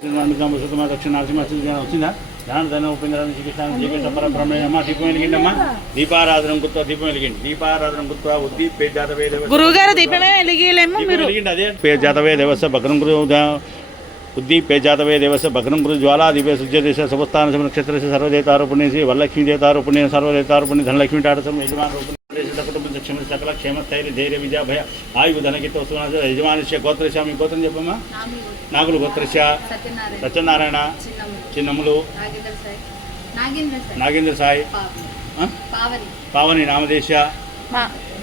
దక్షిణ నరసింహ వచ్చిందా దాని దాని ఉపేంద్రాన్ని శ్రీకృష్ణ శ్రీకృష్ణ పరబ్రహ్మ దీపం వెలిగిండమ్మా దీపారాధన గుర్తు దీపం వెలిగింది దీపారాధన గుర్తు ఉద్దీ పే జాతవే గురువుగారు దీపమే వెలిగిలేమో మీరు వెలిగిండి అదే పే జాతవే దేవస్య భగ్నం గురు ఉద్దీ పే జాతవే దేవస్య భగ్నం గురు జ్వాలా దీపే సూర్యదేశ సమస్థాన నక్షత్రస్య సర్వదేవతారూపిణి వరలక్ష్మీ దేవతారూపిణి సర్వదేవతారూపిణి ధనలక్ష్మీ టాటసం యజమాన రూపిణి కుటుంబ క్షమ సకల క్షేమస్థైర్య ధైర్య విద్యా భయ ఆయు ధనకిత వస్తున్న యజమానిష్య గోత్రశ మీ గోత్రం చెప్పమ్మా నాగులు గోత్రశ సత్యనారాయణ చిన్నములు నాగేంద్ర సాయి పావని నామదేశ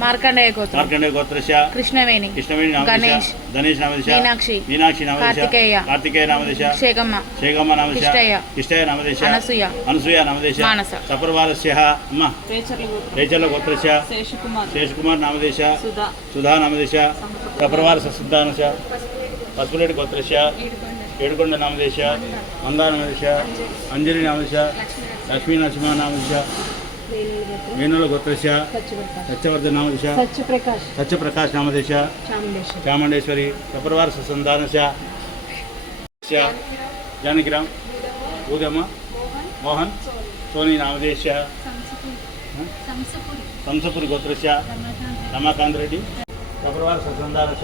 మార్కండేయ గోత్రశ కృష్ణవేణి గణేష్ నామదేశ మీనాక్షి నామదేశ కార్తికేయ నామదేశ శేగమ్మ నామదేశ కిష్టయ నామదేశ అనసూయ నామదేశ సపరివారస్య అమ్మ రేచర్ల గోత్రశ శేషకుమార్ నామదేశ సుధా నామదేశ సపరివార సిద్ధానశ పసుపులేటి గోత్రశ ఏడుకొండ నామదేశ మందా నామదేశ అంజలి నామదేశ లక్ష్మీ నరసింహ నామదేశ వేణుల గోత్రశ సత్యవర్ధన నామదేశ సత్యప్రకాశ్ నామదేశ చాముండేశ్వరి సపరివార సంధానశ జానకిరామ్ ఊదమ్మ మోహన్ సోని నామదేశ సంసపురి గోత్రశ రమాకాంత్ రెడ్డి సపరివార సంధానశ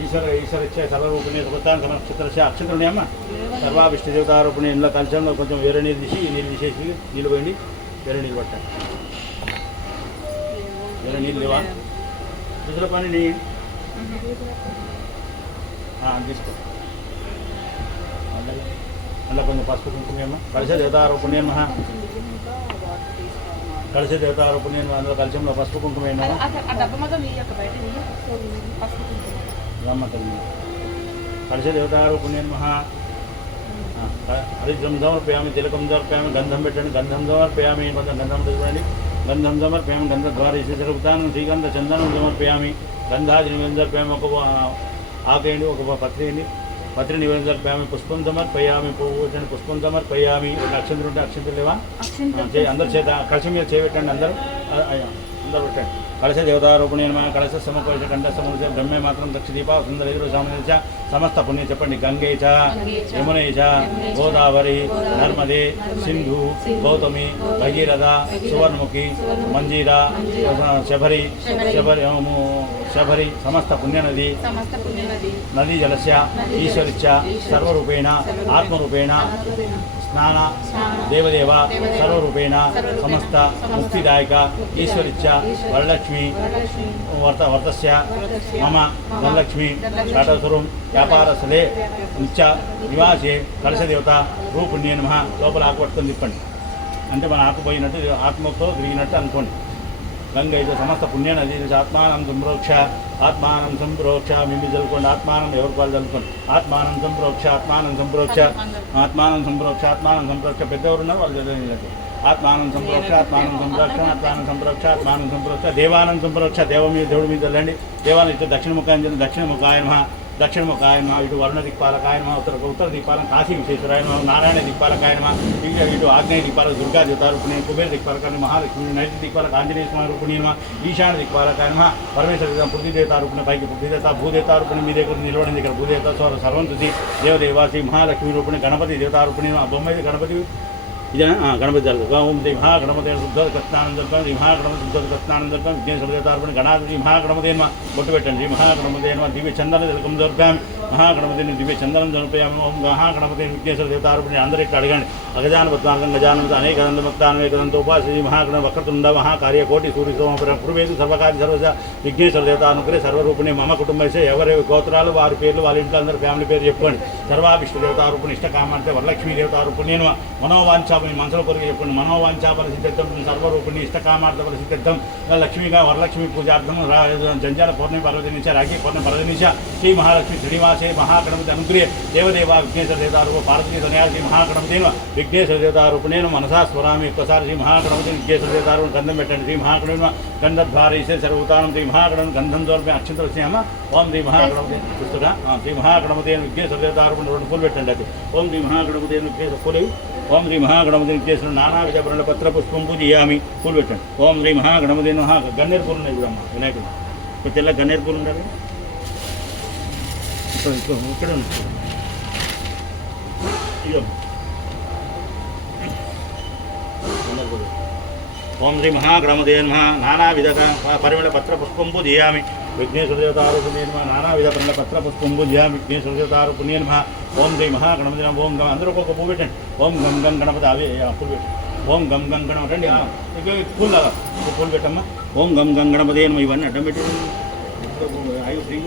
ఈశ్వరచ్చ సర్వరూపిణి సుగతాన్ సమక్షత్రశ అక్షత్రుని అమ్మ సర్వాభిష్ట దేవతారూపిణి ఇంట్లో కలిసంలో కొంచెం వేరే నీళ్ళు తీసి నీళ్ళు తీసేసి నీళ్ళు పోయండి వేరే నీళ్ళు పట్టాలి వేరే నీళ్ళు లేవా ఇసుల పని నీ తీసుకో అలా కొంచెం పసుపు కుంకుమేమో కలిస దేవతారూపిణి మహా కలిస దేవతారూపిణి అందులో కలిసంలో పసుపు కుంకుమేమో కలిస దేవతారూపిణి మహా హరిద్రం సమర్పయామి తిలకం సమర్పయామి గంధం పెట్టండి గంధం సమర్పయామి కొంచెం గంధం చూడండి గంధం సమర్పయామి గంధద్వార జరుగుతాను శ్రీగంధ చందనం సమర్పయామి గంధాది నివేదన సమర్పయామి ఒక ఆకేయండి ఒక పత్రి నివేదన సమర్పయామి పుష్పం సమర్పయామి పువ్వు పుష్పం సమర్పయామి అక్షంతలు ఉంటే అక్షంతలు లేవా అందరు చేత కలిసి మీద చేయబెట్టండి అందరూ పెట్టండి కలశ దేవతారూపిణి కలశ సమకోశ కంఠ సమోచ బ్రహ్మే మాత్రం దక్ష దీప సుందర సామన సమస్త పుణ్య చెప్పండి గంగే చ యమునే చ గోదావరి నర్మదే సింధు గౌతమి భగీరథ సువర్ణముఖి మంజీరా శబరి సమస్త పుణ్యనది నదీ జలస్య ఈశ్వరిచ్చ సర్వరూపేణ ఆత్మరూపేణ స్నాన దేవదేవ సర్వరూపేణ సమస్త ముక్తిదాయక ఈశ్వరిచ్చ వరలక్ష్మి వర్తస్య మమ ధనలక్ష్మి ఘటస్వరం వ్యాపారస్థలే నిత్య నివాసే కలశదేవత రూపుణ్యే నమః లోపల ఆకు పట్టుకొని తిప్పండి అంటే మన ఆకు పోయినట్టు ఆత్మతో తిరిగినట్టు అనుకోండి గంగ ఇది సమస్త పుణ్యనది ఆత్మానం సంప్రోక్ష మిమ్మి చదువుకోండి ఆత్మానం ఎవరి వాళ్ళు చదువుకోండి ఆత్మానం సంప్రోక్ష పెద్దవారు ఉన్నారు వాళ్ళు చదివినట్టు ఆత్మానం సంప్రోక్ష దేవానం సంప్రోక్ష దేవుడి మీద వెళ్ళండి దేవాలయం దక్షిణ ముఖాయ నమః ఇటు వరుణ దిక్పాలకాయ నమః ఉత్తర దిక్పాలక కాశీ విశ్వేశ్వరాయ నమః నారాయణ దిక్పాలకాయ నమః ఇటు ఆగ్నేయ దిక్పాలక దుర్గా దేవతారూపిణి కుబేర దిక్పాలకాయ మహాలక్ష్మి నైతి దిక్పాలక ఆంజనేయ స్వామి రూపిణి నమః ఈశాన దిక్పాలకాయ నమః పరమేశ్వర పృథ్వీ దేవతారూపిణి పైకి పృథ్వీ దేవత భూదేవతారూపిణి మీ దగ్గర నిలబడింది ఇక్కడ భూదేవత సర్వంతుది దేవదేవాసి మహాలక్ష్మి రూపిణి గణపతి దేవతారూపిణి బొమ్మ గణపతి ఇదేనా గణపతి జరుగుతుంది ఓం శ్రీ మహాగణపతి శుద్ధ కృష్ణానందం శ్రీ మహాగణపతి శుద్ధ కృష్ణానందం విఘ్నేశ్వర దేవతారూపిణి గణాధి శ్రీ మహాగణపతేన్మ బొట్టు పెట్టండి శ్రీ మహాగణపతేన్మ దివ్య చందన తిలకం దొరికామి మహాగణపతిని దివ్య చందనం జరుపుయాము ఓం మహాగణపతి విఘ్నేశ్వర దేవతారూపిణి అందరికీ అడగండి అగజాన పద్మాంగం గజానంద అనేక దంతముక్తాన్వేదంతో ఉపాసి మహాగణ వక్రతుండ మహాకార్య కోటి సూర్య సోమపురం పూర్వేది సర్వకార్య సర్వజ విఘ్నేశ్వర దేవతానుగ్రహ సర్వరూపిణి మమ కుటుంబైతే ఎవరి గోత్రాలు వారి పేర్లు వాళ్ళ ఇంట్లో అందరూ ఫ్యామిలీ పేరు చెప్పుకోండి సర్వాభిష్ట దేవతారూపిణి ఇష్టకామంటే వరలక్ష్మీ దేవతారూపిణి నేను మనోవాంఛాపని మనసులో కొరికి చెప్పండి మనోవాంఛాపన సిద్ధార్థం సర్వరూపిణి ఇష్టకామార్థపన సిద్ధార్థం లక్ష్మిగా వరలక్ష్మి పూజార్థం జంజాల పౌర్ణమి పర్వదినిచ రాఖీ పౌర్ణమి పర్వదినిచ శ్రీ మహాలక్ష్మి శ్రీనివాసే మహాగణపతి అనుగ్రహే దేవదేవ విఘ్నేశ్వర దేవతారూప భారతీయ ధనయా శ్రీ మహాగణపతిని విఘ్నేశ్వర దేవతారూపణేను మనసా స్వరామి ఒక్కసారి శ్రీ మహాగణపతి విఘ్నేశ్వర దేవతారూపణ గంధం పెట్టండి శ్రీ మహాగణపతి గంధద్వారైసే సర్వతానం శ్రీ మహాగణపతి గంధం దోర్పే అక్షంతలు స్నేహమ ఓం శ్రీ మహాగణపతి చూస్తున్నా శ్రీ మహాగణపతి విఘ్నేశ్వర దేవతారూపణ రెండు పూలు పెట్టండి అది ఓం శ్రీ మహాగణపతి విఘ్నేశ్వర పూలు ఓం శ్రీ మహాగణపతి విఘ్నేశ్వర నానావిధ బ్రహ్మ పత్ర పుష్పం పూజయామి పూలు పెట్టండి ఓం శ్రీ మహాగణపతి గన్నేరు పూలు ఉన్నాయి కూడా అమ్మ వినాయకుడు ఇప్పుడు తెల్ల గన్నేరు పూలు ఉండాలి ఇక్కడ ఉంది ఓం శ్రీ మహాగణపతే నమః నానావిధ పరిమళ పత్ర పుష్పం పూజయామి విఘ్నేశ్వర దేవతారూపిణే నమః నానావిధ పరిమళ పత్ర పుష్పం పూజయామి విఘ్నేశ్వర దేవతారూపిణే నమః ఓం శ్రీ మహాగణపతి నమః ఓం గం అందరూ ఒక పువ్వు పెట్టండి ఓం గం గం గణపతి అవే పువ్వు పెట్టండి ఓం గం గం గణపతి అండి పూలు లాగా పూలు పెట్టమ్మా ఓం గం గం గణపతి నమః ఇవన్నీ అడ్డం పెట్టి అవి ఫ్రీ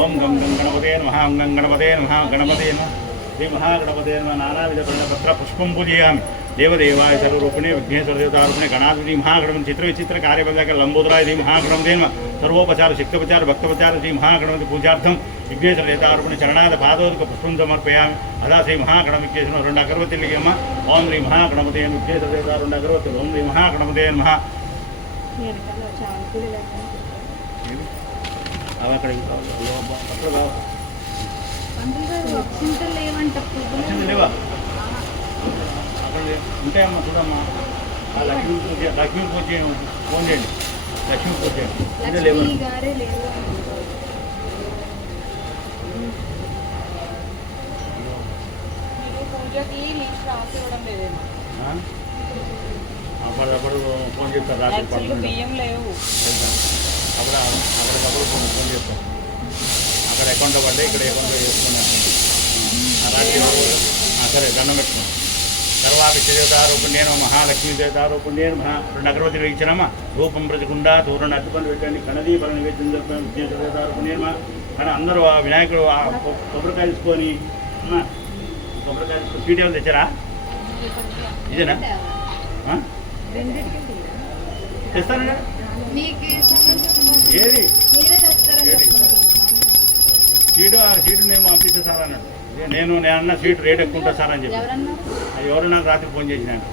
ఓం గం గం గణపతే నమః ఓం గం గణపతే నమః గణపతే నమః శ్రీ మహాగణపతే నమః నానావిధ పత్ర పుష్పం పూజయామి దేవదేవాయ సర్వరూపిణే విఘ్నేశ్వర దేవతారూపిణే గణాధిపతి మహాగణపతి చిత్ర విచిత్ర కార్యపదాక లంబోదరాయ శ్రీ మహాగణపతే నమః సర్వోపచార శక్తోపచార భక్తోపచార శ్రీ మహాగణపతి పూజార్థం విఘ్నేశ్వర దేవతారూపిణి చరణాద పాదోదక పుష్పం సమర్పయామి అదా శ్రీ మహాగణపతికేశ్వరం 2 అగరవత్తులు అమ్మ ఓం శ్రీ మహాగణపతే విఘ్నేశ్వర దేవత 2 అగరవత్తులు ఓం శ్రీ మహాగణపతే నమః అవి అక్కడ పత్ర లేవా అక్కడ ఉంటాయమ్మా చూడమ్మా ఆ లక్ష్మీ పూజ ఫోన్ చేయండి లక్ష్మీ పూజ చేయండి లేవు అప్పటికప్పుడు ఫోన్ చేస్తారు రాత్రి బియ్యం లేవు అప్పటికప్పుడు ఫోన్ చేస్తాం అక్కడ అకౌంట్లో పడ్డాయి ఇక్కడ అకౌంట్లో చేసుకున్నాను సరే దండం పెట్టుకున్నాను సర్వాభిష్ట దేవతారూపుణ్యే నమః మహాలక్ష్మీ దేవతారూపుణ్యే నమః 2 అగరవత్తులు ఇచ్చినమ్మా రూపం ప్రతికుండా తోరణ అడ్డుపండు పెట్టండి కణదీపల నివేద్యం జరుపుకొని విఘ్నేశ్వర దేవతారూపుణ్యే నమః కానీ అందరూ ఆ వినాయకుడు కొబ్బరికాయ తీసుకొని అమ్మా కొబ్బరికాయ తీసుకొని స్వీట్ ఏమైనా తెచ్చారా ఇదేనా తెస్తానండి ఏది సీటు నేను పంపిస్తే సార్ అన్నాడు నేను అన్న సీటు రేట్ ఎక్కువ ఉంటుంది సార్ అని చెప్పి ఎవరు నాకు రాత్రి ఫోన్ చేసినాను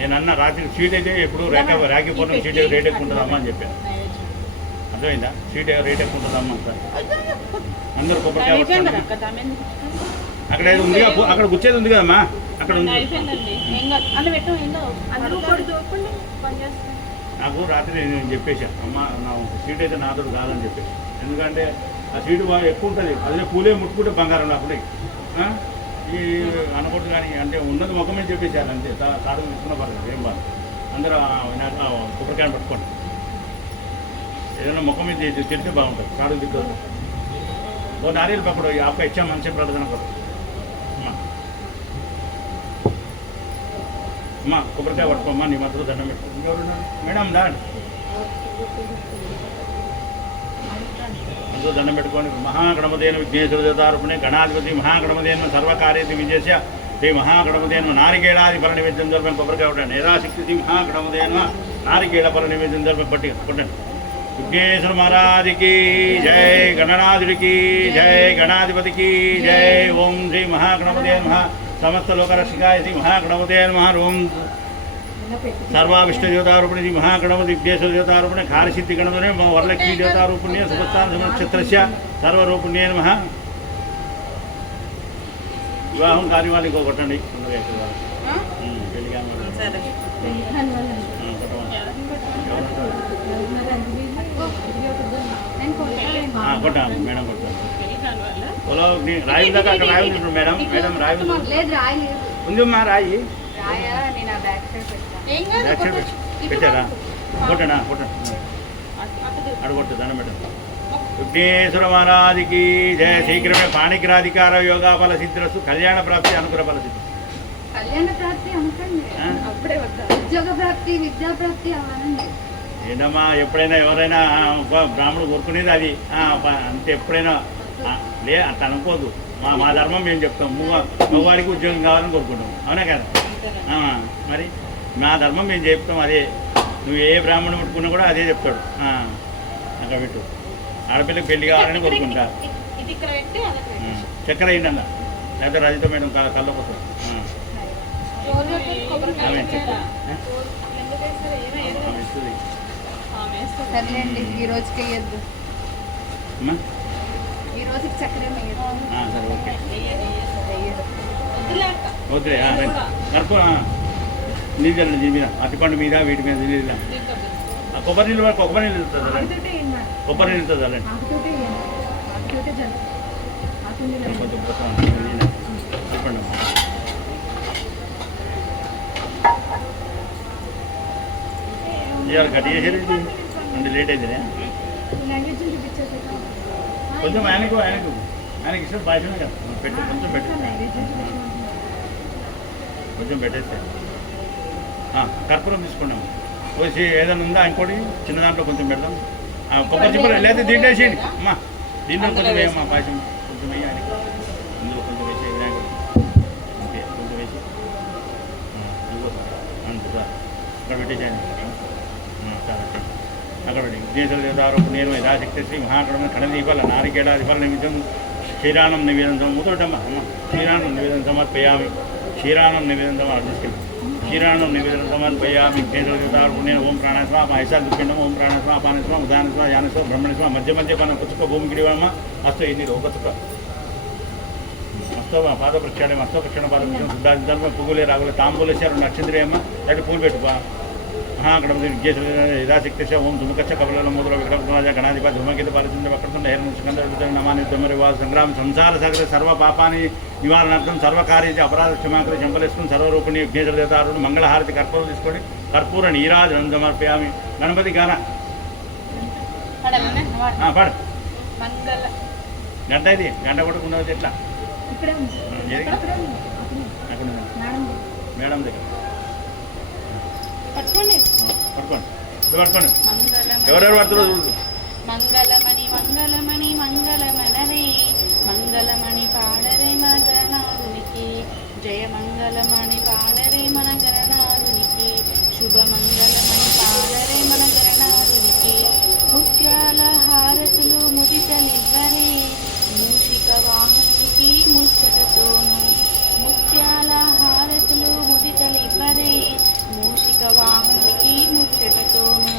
నేను అన్న రాత్రి సీట్ అయితే ఎప్పుడు రాకిపోవడం సీట్ రేట్ ఎక్కువ ఉంటుందమ్మా అని చెప్పాను అర్థమైందా సీట్ రేట్ ఎక్కువ ఉంటుందమ్మా సార్ అందరూ కొబ్బరికాయ అక్కడ ఉంది అక్కడ గుచ్చేది ఉంది కదమ్మా అక్కడ ఉంది నాకు రాత్రి నేను చెప్పేశాను అమ్మ నా సీట్ అయితే నాతోడు కాదని చెప్పేసి ఎందుకంటే ఆ సీటు ఎక్కువ ఉంటుంది అదే పూలే ముట్టుకుంటే బంగారం అప్పుడే ఈ అనకూడదు కానీ అంటే ఉన్నది ముఖమే చెప్పేశారు అంతే సాధన తీసుకున్న పర్లేదు ఏం బాధ అందరూ కొబ్బరికాయని పట్టుకోండి ఏదైనా ముఖం మీద చెప్తే బాగుంటుంది సాధన దిక్కు ఓ నారీలు పక్కడు आपका इच्छा मन से प्रार्थना करो అమ్మా కొబ్బరికాయ పట్టుకోమ్మా నీ మాత్రం దండం పెట్టుకో మేడం దాండి అందరూ దండం పెట్టుకోండి మహాగణపతేన విఘ్నేశ్వర దేవతారూపిణే గణాధిపతి మహాగణపతేన సర్వకార్యతి విజయస్య శ్రీ మహాగణపతేన నారికేళాది ఫల నివేద్యం జరపని కొబ్బరికాయ కొట్టండి యథాశక్తి మహాగణపతేన నారికేళ ఫల నివేద్యం జరపని పట్టి కొట్టండి విఘ్నేశ్వర మహారాజుకి జై గణనాథుడికి జై గణాధిపతికి జై ఓం శ్రీ మహాగణపతే నమః సమస్త లోకరక్షకాయ శ్రీ మహాగణపతే నమః ఓం సర్వావిష్ట దేవతారూపిణి శ్రీ మహాగణపతి విఘ్నేశ్వర దేవతారూపిణి కార్యసిద్ధి గణపతి వరలక్ష్మీ దేవతారూపిణ్య సుభస్థాన నక్షత్రస్య సర్వరూపిణ్యే నమః వివాహం కాని వాళ్ళు ఇంకో కొట్టండి కొట్టాను మేడం కొట్టాను రాయి దాకా అక్కడ రాయి ఉంది మేడం మేడం రాయి ఉంది మా రాయి పెట్టారా కొట్టనా కొట్టండి అడుగొట్టు దండం మేడం విఘ్నేశ్వర మహారాజుకి జయ శీఘ్రమే పాణిగ్రాధికార యోగా ఫల సిద్ధిరస్తు కళ్యాణ ప్రాప్తి అనుగ్రహ ఫల సిద్ధి ఏంటమ్మా ఎప్పుడైనా ఎవరైనా బ్రాహ్మణుడు కోరుకునేది అది అంతే ఎప్పుడైనా లే అంత అనుకోదు మా ధర్మం మేము చెప్తాం మగవాడికి ఉద్యోగం కావాలని కోరుకుంటాం అవునా కదా మరి మా ధర్మం మేము చెప్తాం అదే నువ్వు ఏ బ్రాహ్మణుడు ముట్టుకున్నా కూడా అదే చెప్తాడు అక్కడ పెట్టు ఆడపిల్లకి పెళ్లి కావాలని కోరుకుంటారు చక్కెర అయిందన్న లేకపోతే రజిత మేడం కళ్ళ కోసం సర్లేండి ఈ రోజుకి వేయద్దు ఈ రోజుకి చక్కెర సరే ఓకే వద్దులే కడుపు నీళ్ళు చల్లండి దీని మీద అరటిపండు మీద వీటి మీద నీళ్ళు కొబ్బరి నీళ్ళు కొబ్బరి నీళ్ళు కొబ్బరి నీళ్ళతో చల్లండి ఆకుతోటే ఆకుతోటే జల్లు ఆకుంది కొంచెం పోతాం. చెప్పండి అమ్మా. ఇవాళ కట్ చేసేది అంటే లేట్ అయిందినే లాంగ్వేజ్ చూపించేది కొంచెం ఆయనకి ఇష్టం పాయసమే కదా పెట్టి కొంచెం పెట్టి కొంచెం పెట్టేస్తే కర్పూరం తీసుకున్నాము వచ్చి ఏదైనా ఉందా ఇంకోటి చిన్న దాంట్లో కొంచెం పెడదాం కొబ్బరి చిప్పలు లేదా దీంట్లో వేసేయండి అమ్మా దీంట్లో కొంచెం వేయమ్మా పాయసం కొంచెం వేయి ఆయనకి అందులో కొంచెం వేసి వినాయకుడు ఓకే కొంచెం వేసి అంతే సార్ అక్కడ పెట్టేసేయండి చాలా అక్కడ పెట్టి విఘ్నేశ్వర దేవతారోపు నేను యథాశక్తి శ్రీ మహాకరణ కడదీపాల నారికేళాదిపాల నిమిత్తం క్షీరానం నివేదన మూతోటమ్మా అమ్మ క్షీరానం నివేదన సమర్పయామి క్షీరానం నివేదన తీసుకెళ్ళి క్షీరాణం నివేదన సమర్పయామి విఘ్నేశ్వర దేవతారోపు నేను ఓం ప్రాణస్వ మహేశా దుఃఖిండం ఓం ప్రాణస్వ అపానస్వ ఉదానస్వ యానస్వ బ్రహ్మణస్వ మధ్య మధ్య పన పుచ్చుక భూమి గిడివమ్మ అస్త ఇది ఒకచుక మస్తో పాద ప్రక్షాళం మస్తో ప్రక్షాళన పాద ప్రక్షాళన శుద్ధార్థ పువ్వులే రాగులే తాంబూలేశారు నక్షత్రేయమ్మ అటు పూలు పెట్టుపా మహాగణపతి విఘ్నేశ్వర యథాశక్తి ఓం ధుమకచ్చ కబల మోదర విక్రమరాజ గణాధిపతి ధూమకేత పరిచంద్ర వక్రతుండ హేమ నమాని ధుమరివా సంగ్రామ సంసార సాగర సర్వ పాపాని నివారణార్థం సర్వకార్య అపరాధ క్షమాకరి చంపలేసుకుని సర్వరూపిణి విఘ్నేశ్వర దేవతారుడు మంగళహారతి కర్పూరం తీసుకొని కర్పూర నీరాజనం సమర్పయామి గణపతి గాన పాడు గంట ఇది గంట కొట్టుకున్న ఎట్లా ఇక్కడ అక్కడ మేడం దగ్గర పట్టుకోండి పట్టుకోండి పట్టుకోండి ఎవరెవరు పడుతుందో చూడు మంగళమణి మంగళమణి మంగళమనరే మంగళమణి పాడరే మన గణనాథునికి జయ మంగళమణి పాడరే మన గణనాథునికి శుభ మంగళమణి పాడరే మన గణనాథునికి ముత్యాల హారతులు ముదితలివ్వరే మూషిక వాహనుడికి ముచ్చటతోను ముత్యాల హారతులు ముదితలివ్వరే మూషిక వాహనుడికి ముచ్చటతోను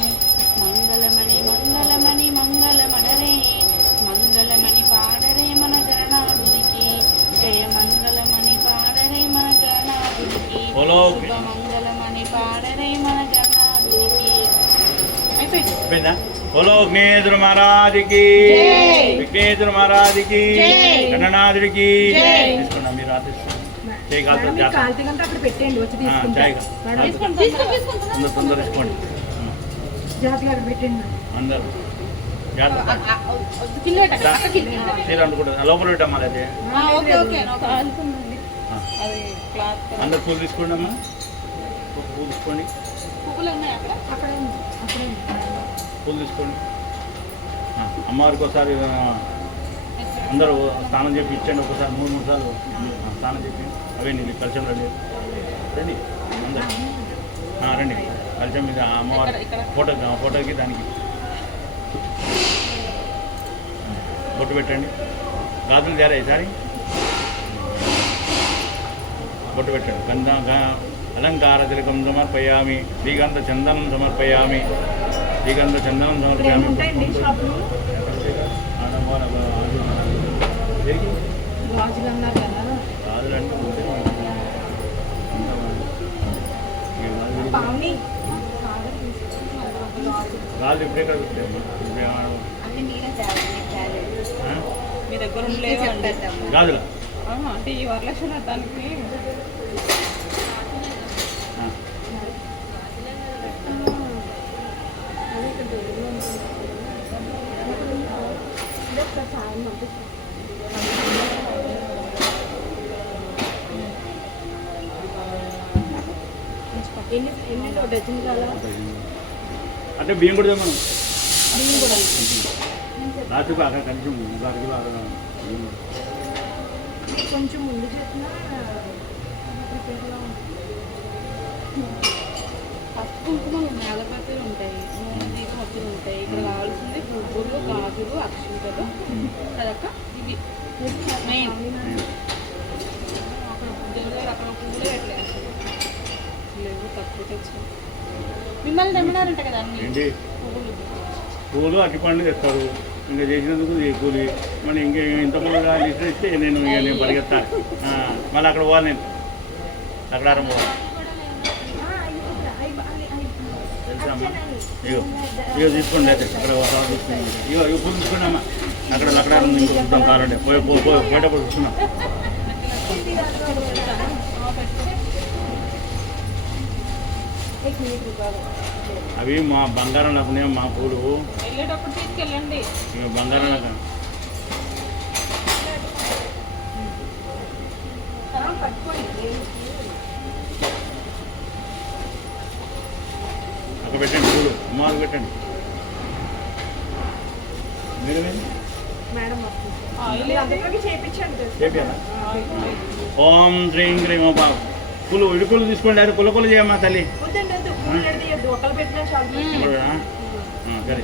మంగళమణి మంగళమణి మంగళమణరే మంగళమణి పాడరే మన గణనాథునికి జయ మంగళమణి పాడరే మన గణనాథునికి శుభ మంగళమణి పాడరే మన గణనాథునికి అయిపోయిందా బోలో విఘ్నేశ్వర మహారాజుకి విఘ్నేశ్వర మహారాజుకి గణనాథుడికి తీసుకున్నా మీరు కాల్తీగంతా అక్కడ పెట్టండి వచ్చి తొందర తీసుకోండి జాగ్రత్తగా అక్కడ పెట్టండి అందరు చీర అనుకుంటుంది లోపల పెట్టమ్మా అయితే అందరు పూలు తీసుకోండి అమ్మా పూలు తీసుకోండి పూలు తీసుకోండి అమ్మవారికి ఒకసారి అందరూ స్నానం చేసి ఇచ్చండి ఒకసారి 3 సార్లు స్నానం చేసి అవే నీళ్ళు కలిసం రండి రండి అందరు రండి కలిసం మీద అమ్మవారి ఫోటోకి దానికి బొట్టు పెట్టండి గాజులు తేరా ఈసారి బొట్టు పెట్టండి అలంకార తిలకం సమర్పయామి శ్రీగంధ చందనం సమర్పయామి శ్రీగంధ చందనం సమర్పయామి రాజు ఇప్పుడే మీ దగ్గర ఉండలేవండి గాజుల అంటే ఈ వరలక్ష్మి వ్రతానికి ఎన్ని డజన్ కావాలా అంటే బియ్యం కూడా మనం రాత్రి బాగా కొంచెం కొంచెం ముందు చేసినా పసుపు కుంకుమలు ఉన్నాయి అగరబత్తీలు ఉంటాయి దీపం వచ్చి ఉంటాయి ఇక్కడ కావాల్సింది పువ్వులు గాజులు అక్షింతలు అదొక ఇది మెయిన్ అక్కడ పువ్వులే పెట్టలేదు లేవు తక్కువ తెచ్చు మిమ్మల్ని తెమ్మన్నారంట కదా అన్ని ఏంటి పువ్వులు పూలు అట్టిపండ్లు తెస్తారు ఇంకా చేసినందుకు కూలి మళ్ళీ ఇంకా ఇంతకుముందుగా లిస్ట్ ఇస్తే నేను పరిగెత్తాను మళ్ళీ అక్కడ పోవాలి నేను అక్కడ పోవాలి తెలుసా అమ్మా ఇగో ఇగో తీసుకోండి అయితే ఇక్కడ తీసుకోండి ఇగో ఇగో పూలు తీసుకోండి అమ్మా అక్కడ అక్కడ ఇంకో చూద్దాం కావాలంటే పోయేటప్పుడు చూస్తున్నాం అవి మా బంగారం లాగా మా పూలు వెళ్ళేటప్పుడు తీసుకెళ్ళండి. ఇక బంగారం లాగా అక్కడ పెట్టండి పూలు అమ్మవారు పెట్టండి మీరు మేడం వస్తుంది అందరికీ చేయించండి చేపియాలా ఓం శ్రీం హ్రీం ఓం బాబు పూలు ఇడుకులు తీసుకోండి అది కులకులు చేయమ్మా తల్లి ఒకళ్ళు పెట్టినా చాలు సరే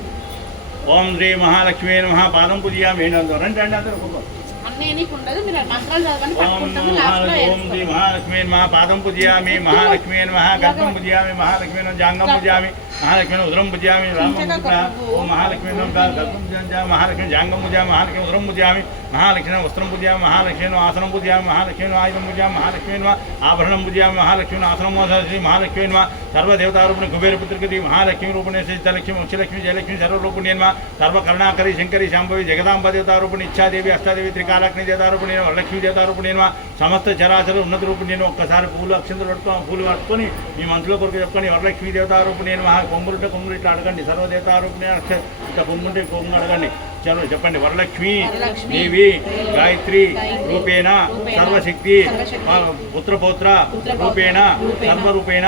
ఓం శ్రీ మహాలక్ష్మీ నమః పాదం పూజయామి రండి రండి అందరూ అన్నీ నీకు ఉండదు, మీరు మంత్రాలు చదవని ఓం పట్టుకుంటాము. లాస్ట్లో ఓం శ్రీ మహాలక్ష్మీ నమః పాదం పూజయామి మహాలక్ష్మీ నమః గర్భం పూజయామి మహాలక్ష్మీ నమః జాంగం పూజయామి మహాలక్ష్మీ ఉదరం పూజయామి రామం ఓం మహాలక్ష్మీ నమః గర్భం పూజయామి మహాలక్ష్మీ జాంగం పూజయామి మహాలక్ష్మీ ఉదరం పూజయామి మహాలక్ష్మీ వస్త్రం పూజయామి మహాలక్ష్మీ ఆసనం పూజయామి మహాలక్ష్మీ ఆయుధం పూజయామి మహాలక్ష్మీ ఆభరణం పూజయామి మహాలక్ష్మీ ఆసనం శ్రీ మహాలక్ష్మీ సర్వదేవతారూపిణి కుబేరపుత్రికృతి మహాలక్ష్మీ రూపిణి సిద్ధలక్ష్మి వక్షలక్ష్మి జయలక్ష్మి సర్వరూపిణి సర్వకరుణాకరి శంకరి శాంభవి జగదాంబ దేవతారూపిణి ఇచ్చాదేవి అష్టాదేవి త్రికాలక్ష్మి దేవతారూపిణి వరలక్ష్మి దేవతారూపిణి సమస్త చరాచర ఉన్నత రూపిణి ఒక్కసారి పూలు అక్షంతలు పూలు పట్టుకొని మీ మనసులో కొరకు చెప్పుకొని వరలక్ష్మి దేవతారూపిణి కొంగురుంటే కొంగురు ఇట్లా అడగండి సర్వదేవతారూపిణి ఇట్లా కొంగుంటే కొంగు అడగండి చెప్పండి వరలక్ష్మి దేవి గాయత్రి రూపేణ సర్వశక్తి పుత్రపౌత్ర రూపేణ సర్వరూపేణ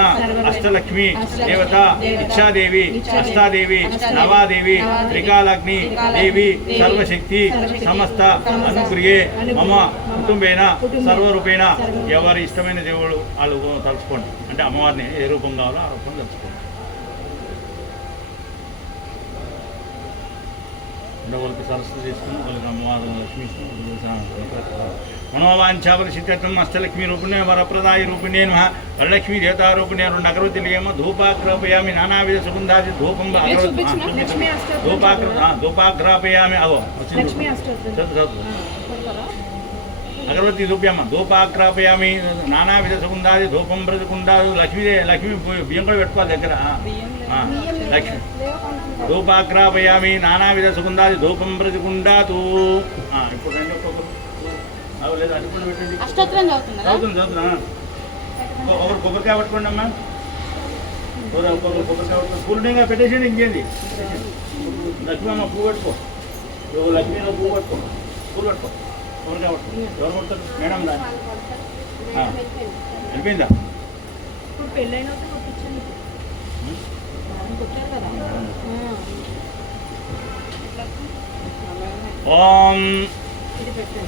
అష్టలక్ష్మి దేవత ఇచ్చాదేవి అష్టాదేవి నవాదేవి త్రికాలగ్ని దేవి సర్వశక్తి సమస్త అనుగ్రహే మమ కుటుంబేన సర్వరూపేణ ఎవరి ఇష్టమైన దేవుడు వాళ్ళు తలుచుకోండి అంటే అమ్మవారిని ఏ రూపం కావాలో ఆ రూపం తలుచుకోండి వాళ్ళకి సరస్వతి తీసుకుని వాళ్ళకి అమ్మవారు లక్ష్మి మనోవాంఛాపరి సిద్ధత్వం అష్టలక్ష్మి రూపిణే వరప్రదాయ రూపిణే వరలక్ష్మీ దేవతారూపిణే నగరవతిలియేమో ధూపాగ్రాపయామి నానావిధ సుగంధాది ధూపం ధూపాగ్రాపయామి అవో అగరవతి ధూప్యమ్మ ధూపాగ్రాపయామి నానావిధ సుగంధాది ధూపం బ్రతుకుండాదు లక్ష్మీ బియ్యం కూడా పెట్టుకోవాలి దగ్గర లక్ష్మి ధూపాగ్రాపయామి నానావిధ సుగంధాది ధూపం బ్రతుకుండాదు ఇప్పుడు రెండు ఒక్కొక్కరు లేదు అటుకుండా పెట్టండి చదువుతున్నా ఒకరు కొబ్బరికాయ పట్టుకోండి అమ్మా ఒక్కొక్కరు కొబ్బరికాయ పట్టుకోండి పూర్ణంగా పెట్టేసేయండి ఇంకేంది లక్ష్మీ అమ్మ పువ్వు పట్టుకో లక్ష్మీ పువ్వు పట్టుకో పూలు పట్టుకో కొబ్బరికాయ పట్టుకో ఎవరు కొడతారు మేడం రా అయిపోయిందా ఇప్పుడు పెళ్ళైన కొట్టించండి ఓం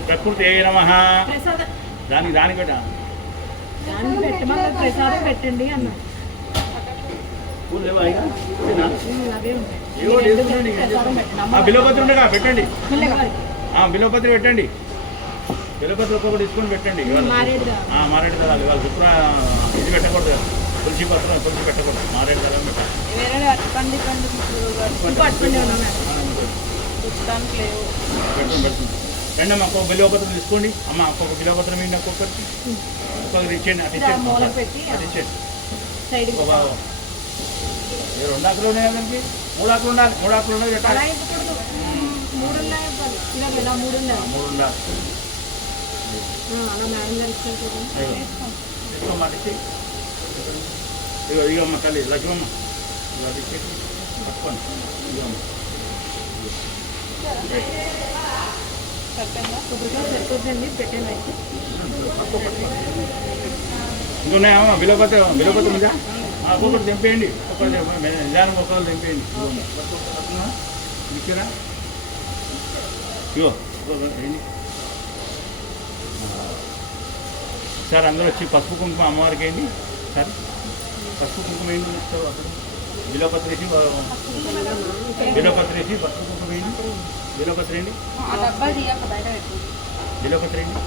ప్రకృతి నమః దానికి ప్రసాదం పెట్టండి అన్న బిలోపత్రి ఉండగా పెట్టండి బిలోపత్రి పెట్టండి బిలోపత్రి ఒక్కొక్కటి తీసుకొని పెట్టండి మారేడు దళాలు ఇవాళ ఇది పెట్టకూడదు తులసి పత్రం తులసి పెట్టకూడదు మారేడు దళాలు పెట్టండి పెడుతుంది రండి అమ్మ ఒక్కొక్క బిలోపత్రం తీసుకోండి అమ్మ ఒక్కొక్క బిలోపత్రం ఏంటి ఒక్కొక్కరికి ఒక్కొక్కరు ఇచ్చేయండి అటు ఇచ్చేయండి రెండు ఆకులు ఉన్నాయి దానికి మూడు ఆకులు ఉండాలి పెట్టాలి మూడు ఉండాలి ఇగమ్మ తల్లి లక్ష్మమ్మ పట్టుకోండి ఇగమ్మ ఇంకున్నాయమ్మా బిలోపత్రం ఉందా ఒక్కొక్కటి తెంపేయండి నిదానం ఒక్కొక్కరు తెంపేయండి ఇచ్చారా ఇగో ఏంటి సార్ అందరూ వచ్చి పసుపు కుంకుమ అమ్మవారికి ఏంటి సార్ పసుపు కుంకుమ ఏంటి ఇస్తారు అప్పుడు బిలోపత్రి వేసి పసుపు కుంకుమ ఏంటి బిలోపత్రి ఏంటి బిలోపత్రి ఏంటి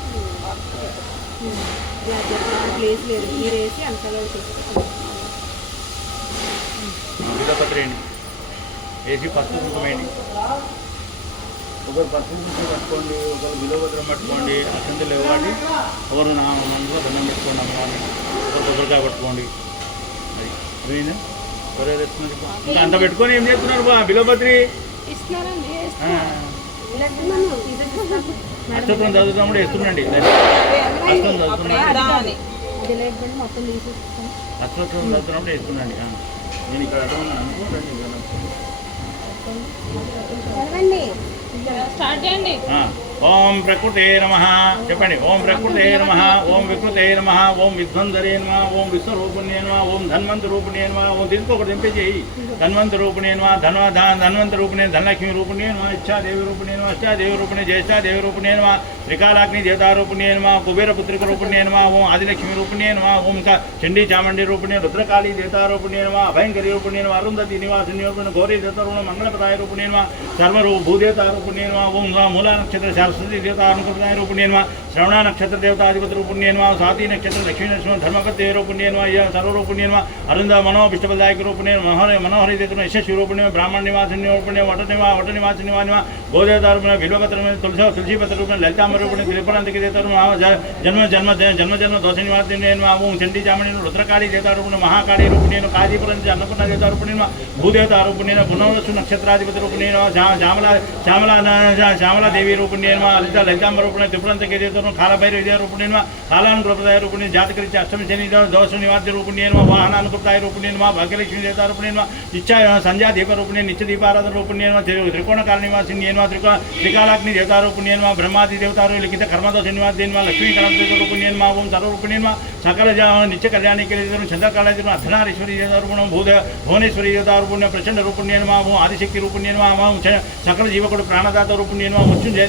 బిలోపత్రి ఏంటి వేసి పసుపు కుంకుమ ఏంటి ఒకరు పసుపు కుంకుమ పట్టుకోండి ఒకరు బిలోపత్రం పట్టుకోండి అసందులు ఇవ్వండి ఒకరు నా మనసులో దండం పెట్టుకోండి అమ్మవారిని ఒకరు కొబ్బరికాయ పట్టుకోండి అది పోయిందా ఎవరెవరు వేస్తున్నారు ఇంకా అంత పెట్టుకొని ఏం చేస్తున్నారు బా బిలోపత్రి ఇస్తున్నారండి అష్టోత్తరం చదువుతున్నప్పుడు వేస్తుండండి అష్టోత్తరం చదువుతున్నాను మొత్తం తీసేస్తాను. అష్టోత్తరం చదువుతున్నప్పుడు వేస్తుండండి నేను ఇక్కడ అర్థం అనుకోండి స్టార్ట్ చేయండి. ఓం ప్రకృతే నమః చెప్పండి. ఓం ప్రకృతే నమః, ఓం వికృతే నమః, ఓం విధ్వంసరే నమః, ఓం విశ్వరూపిణ్యే నమః, ఓం ధన్వంతరూపిణ్యే నమః. ఓం దీనికి ఒకటి దింపేసేయి. ధన్వంతరూపిణ్యే నమః, ధన్వంతరూపిణ్యే, ధనలక్ష్మి రూపిణ్యే నమః, ఇచ్చాదేవి రూపిణ్యే నమః, ఇష్టాదేవి రూపిణ్యే, జ్యేష్ఠాదేవి రూపిణ్యే నమః, త్రికాలాగ్ని దేవతారూపిణ్యే నమః, కుబేరపుత్రిక రూపిణ్యే నమః, ఓం ఆదిలక్ష్మి రూపిణ్యే నమః, ఓం చండీ చాముండి రూపిణ్యే, రుద్రకాళీ దేవతారూపిణ్యే నమః, అభయంకరీ రూపిణ్యే నమః, అరుంధతి నివాసిని రూపిణ్యే, గౌరీ దేవతారూపిణ్యే, మంగళప్రదాయ రూపిణ్యే నమః, భూదేవతారూపిణ్యే నమః, ఓం మూలా నక్షత్ర సరస్వతి దేవతానుకృతాయ రూపిణ్యే నమః, శ్రవణ నక్షత్ర దేవతాధిపతి రూపిణ్యే నమః, స్వాతి నక్షత్ర లక్ష్మీ నరసింహ ధర్మపతి రూపిణ్యే నమః, సర్వరూపిణ్యే నమః, అరుంధ మనోభిష్టపదాయక రూపిణ్యే మనోహరి దేవత యశస్వి రూపిణ్యే, బ్రాహ్మణ నివాసిని రూపిణ్యే, వట నివాసిని నమః, గోదేవతారూపిణ్యే, బిల్వపత్ర తులసీపత్ర రూపిణ్యే, లలితాంబ రూపిణ్యే, త్రిపురాంతకి దేవతారు జన్మ దోష నివాసిని నమః, ఓం చండీ చాముండి రుద్రకాళీ దేవతారూపిణ్యే, మహాకాళీ రూపిణ్యే, కాశీపురం అన్నపూర్ణ దేవతారూపిణ్యే, భూదేవతారూపిణ్యే, పునర్వసు నక్షత్రాధిపతి రూపిణ్యే, శ్యామలా దేవి రూపిణ్యే, లలితాంబ రూపిణ్యే, త్రిపురంతకి దేవతారు, కాలభైరవ రూపిణ్యే, కాలానుకృతాయ రూపిణ్యే, జాతకరీత్యా అష్టమి శని దోష నివాద్య రూపిణ్యే, వాహనానుకృతాయ రూపిణ్యే, భాగ్యలక్ష్మి దేవతారూపిణ్యే, ఇచ్చా సంధ్యా దీప రూపిణ్యే, నిత్య దీపారాధన రూపిణ్యే, త్రికోణ కాల నివాసిని త్రికాలాగ్ని దేవతారూపిణ్యే, బ్రహ్మాది దేవతారు లిఖిత కర్మదోష నివాద్య లక్ష్మీ కళాత్మక రూపిణ్యే, ఓం సర్వరూపిణ్యే, సకల నిత్య కళ్యాణికి చంద్రకళాది అర్ధనారీశ్వరి దేవతారూపణం, భువనేశ్వరి దేవతారూపుణ్య, ప్రచండ రూపిణ్యే, ఓం ఆదిశక్తి రూపిణ్యే, ఓం సకల జీవకుడు ప్రాణదాత రూపిణ్యే, మృత్యుంజయ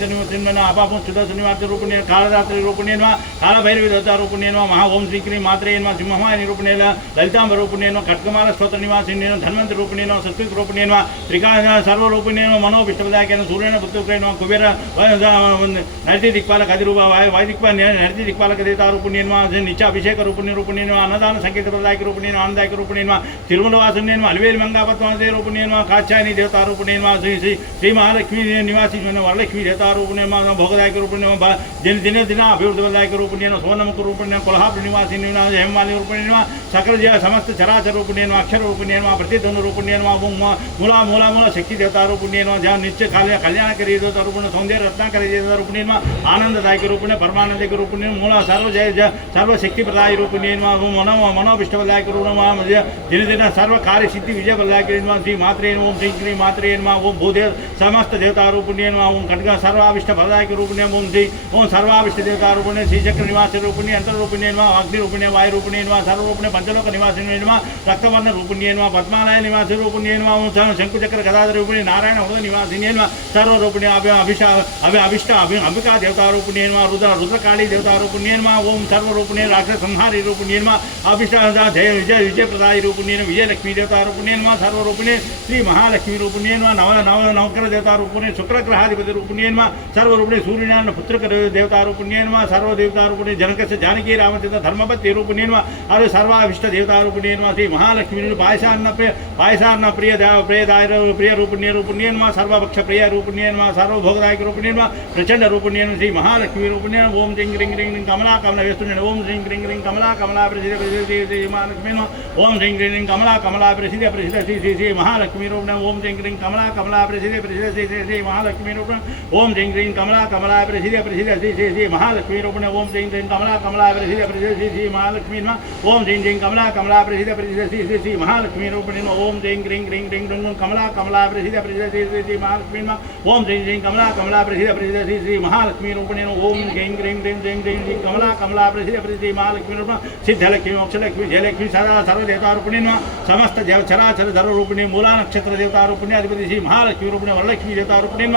అపాపం సుదర్శ నివార్త రూపిణ్యే, కాళరాత్రి రూపిణ్యే, కాళభైరవి దేవతా రూపిణ్యే, మహా ఓం శ్రీక్రీ మాత్రే సింహమాని రూపిణ్యే, లలితాంబ రూపిణ్యే, ఖడ్గమాల స్తోత్ర నివాసిని ధన్వంతరి రూపిణ్యే, సంస్కృత రూపిణ్యే, సర్వరూపిణ్యే, మనోభిష్టపదాయక సూర్యన పుత్రుకై కుబేర నైతి దిక్పాలక అధిరూప వాయుదిక్ప నైతి దిక్పాలక దేవతారూపిణ్యే, నిత్యాభిషేక రూపిణ్యే, అన్నదాన సంకేత ప్రదాయక రూపిణ్యే, ఆనందాయక రూపిణ్యే, తిరుమల వాసుని అలివేలి మంగాపత్మదే రూపిణ్యే, కాచాయని దేవతారూపిణ్యే, శ్రీ మహాలక్ష్మీ నివాసి వరలక్ష్మీ దేవతారూపిణ్యే, భోగదాయక రూపిణ్యే, దిన అభివృద్ధిదాయక రూపిణ్యే, సువర్ణముఖ రూపిణ్యే, కొల్హాపుర నివాసిని హేమమాలి రూపిణ్యే, సకల సమస్త చరాచర రూపిణ్యే, అక్షర రూపిణ్యే, ప్రతిధ్వను రూపిణ్యే, మూల శక్తి దేవతారూపిణ్యే, నిత్య కళ్యాణకరీ దేవతారూపిణ్యే, సౌందర్య రత్నాకరీ దేవతారూపిణ్యే, ఆనందదాయక రూపిణ్యే, పరమానందక రూపిణ్యే, మూల సర్వశక్తి ప్రదాయ రూపిణ్యే, మనోభిష్టపదాయక రూపిణ్యే, దిన సర్వ కార్యసిద్ధి విజయపదాయక శ్రీ మాత్రే ఓం శ్రీ మాత్రే ఓం భూదేవ సమస్త దేవతారూపిణ్యే, ఓం ఖడ్గ సర్వాభిష్ట ఫలదాయక రూపిణ్యే, ఓం సర్వాభిష్ట దేవతారూపిణ్యే, శ్రీచక్ర నివాస రూపిణ్యే, అంతర రూపిణ్యే, అగ్ని రూపిణ్యే, వాయు రూపిణ్యే, సర్వరూపిణ్యే, పంచలోక నివాసిని రక్తవర్ణ రూపిణ్యే, పద్మాలయ నివాస రూపిణ్యే, ఓం శంకుచక్ర గదాధర రూపిణ్యే, నారాయణ హృదయ నివాసిని సర్వరూపిణ్యే, అభిష్ట అంబికా దేవతారూపిణ్యే, రుద్రకాళీ దేవతారూపిణ్యే, ఓం సర్వరూపిణ్యే, రాక్షస సంహారి రూపిణ్యే, అభిష్ట విజయప్రదాయ రూపిణ్యే, విజయలక్ష్మీ దేవతారూపిణ్యే, సర్వరూపిణ్యే, శ్రీ మహాలక్ష్మీ రూపిణ్యే, నవగ్రహ దేవతారూపిణ్యే, శుక్రగ్రహాధిపతి రూపిణ్యే, సర్వరూపిణ్యే, సూర్యనారాయణ పుత్రక దేవతారూపిణ్యే, సర్వదేవతారూపిణ్యే, జనకస్య జానకీ రామచంద్ర ధర్మపతి రూపిణ్యే, అది సర్వాభిష్ట దేవతారూపిణ్యే, శ్రీ మహాలక్ష్మీ పాయసాన్న ప్రియ రూపిణ్యే, సర్వభక్ష ప్రియ రూపిణ్యే, సర్వభోగదాయక రూపిణ్యే, ప్రచండ రూపిణ్యే, శ్రీ మహాలక్ష్మీ రూపిణ్యే, ఓం రింగ్ రింగ్ రింగ్ కమలా కమల వేస్తున్నాడు, ఓం రింగ్ రింగ్ రింగ్ కమలా ప్రసిద్ధ శ్రీ మహాలక్ష్మీ, ఓం రింగ్ రింగ్ కమలా ప్రసిద్ధ శ్రీ మహాలక్ష్మీ రూపిణే, ఓం రింగ్ రింగ్ కమలా ప్రసిద్ధ శ్రీ మహాలక్ష్మీ రూపిణే, ఓం రింగ్ రింగ్ కమలా ప్రసిద్ధ శ్రీ మహాలక్ష్మీ రూపిణే, ఓం రింగ్ రింగ్ కమలా ప్రసిద్ధ శ్రీ మహాలక్ష్మీ, ఓం రింగ్ రింగ్ కమలా ప్రసిద్ధ శ్రీ మహాలక్ష్మీ రూపిణే, ఓం రింగ్ రింగ్ రింగ్ రింగ్ రింగ్ కమలా ప్రసిద్ధ శ్రీ మహాలక్ష్మీ, ఓం రింగ్ రింగ్ కమలా ప్రసిద్ధ శ్రీ మహాలక్ష్మీ రూపిణే, ఓం రింగ్ రింగ్ రింగ్ రింగ్ రింగ్ కమలా ప్రసిద్ధ శ్రీ మహాలక్ష్మీ రూపిణే, సిద్ధలక్ష్మి మోక్షలక్ష్మి జయలక్ష్మి సదా సర్వదేవతారూపిణి సమస్త చరాచర ధరరూపిణి మూలా నక్షత్ర దేవతారూపిణి అధిపతి శ్రీ మహాలక్ష్మి రూపిణి వరలక్ష్మి దేవతారూపిణి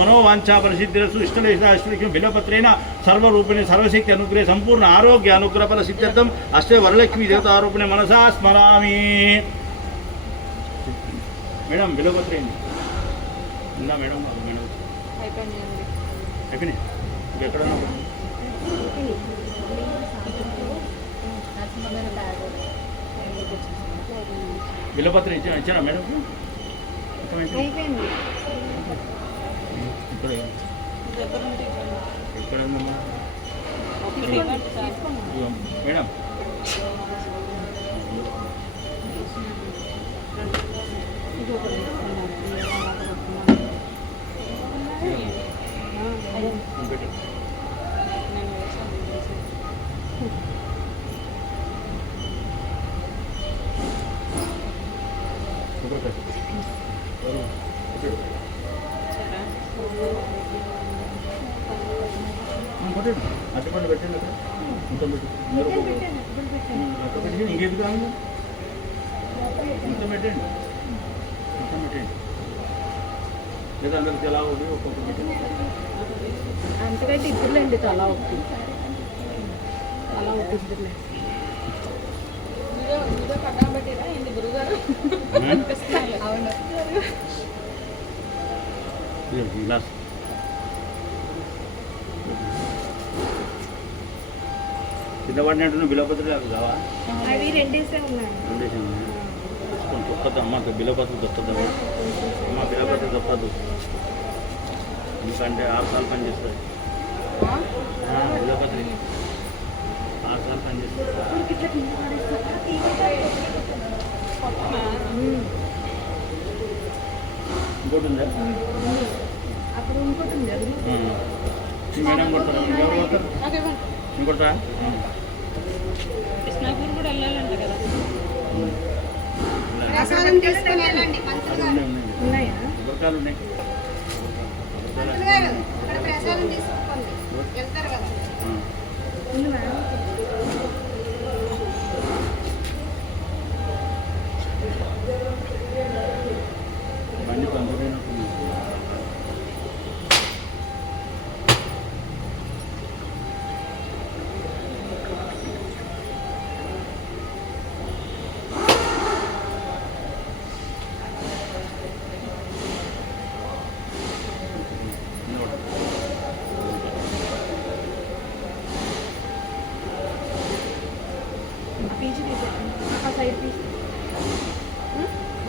మనోవాంఛా పరిసిద్ధిరసు ఇష్టలక్ష్మి బిల్లపత్రేణ సర్వరూపిణి సర్వశక్తి అనుగ్రహ సంపూర్ణ ఆరోగ్య అనుగ్రహ ఫల సిద్ధ్యర్థం అష్టే వరలక్ష్మి దేవతారూపిణి మనసా స్మరామి. మేడం బిల్లపత్రేణ ఉందా మేడం? మేడం అయిపోయినాయి ఎక్కడ బిల్లపత్రం ఇచ్చారా మేడం? ఇక్కడ మేడం పెట్టు. నేను వేసాను ఇప్పుడు పెట్టు. పెట్టు. సరే కొట్టండి అట్టుపండు పెట్టండి అక్కడ మొత్తం పెట్టు మొత్తం పెట్టి ఇంకేది కాదు మొత్తం పెట్టండి మొత్తం పెట్టండి లేదా అందరికి ఎలా ఉంది ఒక్కొక్క పెట్టండి అంతకైతే ఇద్దరులేండి తలా అవుతుంది అలా అవుతుంది వీడియో పక్కన పెట్టిరా ఏంటి గురుగారు అవును గ్లాస్ కింద పడినట్టు బిలపత్రులు అవి కావా అవి రెండేసే ఉన్నాయి కండిషన్ కొంచెం తొక్కద్దు అమ్మ బిలపత్రులు తొక్కద్దు అమ్మ బిలపత్రులు తొక్కద్దు ఎందుకంటే 6 సార్లు పనిచేస్తుంది బిలపత్రి 6 సార్లు పనిచేస్తుంది ఇంకోటి ఉందా అప్పుడు ఇంకోటి ఉంది అది మేడం కొడతారా ఎవరు కొడతారు నాకు ఇవ్వండి ఇంకొడతా కృష్ణాపూర్ కూడా వెళ్ళాలంట కదా ప్రసాదం తీసుకుని వెళ్ళండి ఉన్నాయా గురకాలు ఉన్నాయి అక్కడ ప్రసాదం తీసుకోండి వెళ్తారు కదా ఉంది మేడం బండి పంపుకున్నప్పుడు పీచు తీసేయండి ఆ సైడ్ పీచు